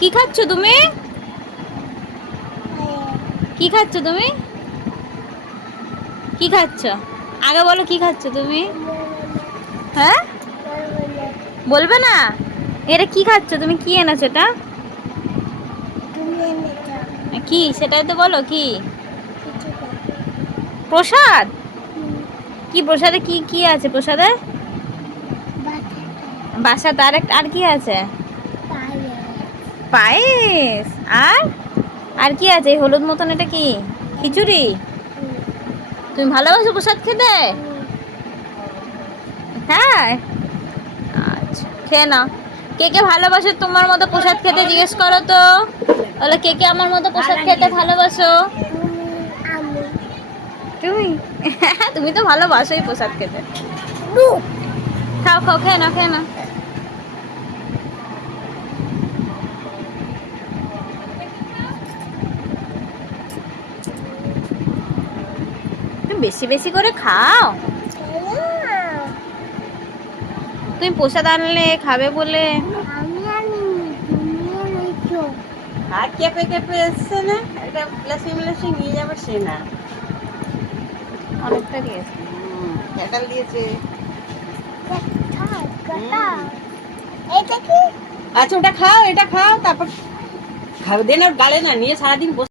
কি খাচ্ছ তুমি? কি খাচ্ছ তুমি? কি খাচ্ছ? আগে বলো কি খাচ্ছ তুমি? হ্যাঁ, বলবে না? এটা কি খাচ্ছ তুমি? কি এনেছো এটা? কি সেটাই তো বলো কি? প্রসাদ? কি প্রসাদে কি কি আছে প্রসাদে? বাসাতে আর কি আছে? পায়েস। আর আর কি আছে এই হলুদ মতন? এটা কি খিচুড়ি? তুমি ভালোবাসো প্রসাদ খেতে? হ্যাঁ, আচ্ছা খেয়ে নাও। কে কে ভালোবাসো তোমার মতো প্রসাদ খেতে জিজ্ঞেস করো তো। বলে কে কে আমার মতো প্রসাদ খেতে ভালোবাসো? তুমি? তুমি তো ভালোবাসোই প্রসাদ খেতে। খাও খাও, খেয়ে নাও খেয়ে নাও। তুমি বেশি বেশি করে খাও। তুমি প্রসাদ আনলে খাবে বলে। আর কেঁপে কেঁপে এসছে না, এটা প্লাসি মিলাসি নিয়ে যাবে সে না। অনেকটা দিয়েছে। ক্যাটাল দিয়েছে। আচ্ছা ওটা খাও, এটা খাও, তারপর খাবে দেন ওর গালে না নিয়ে সারাদিন বসে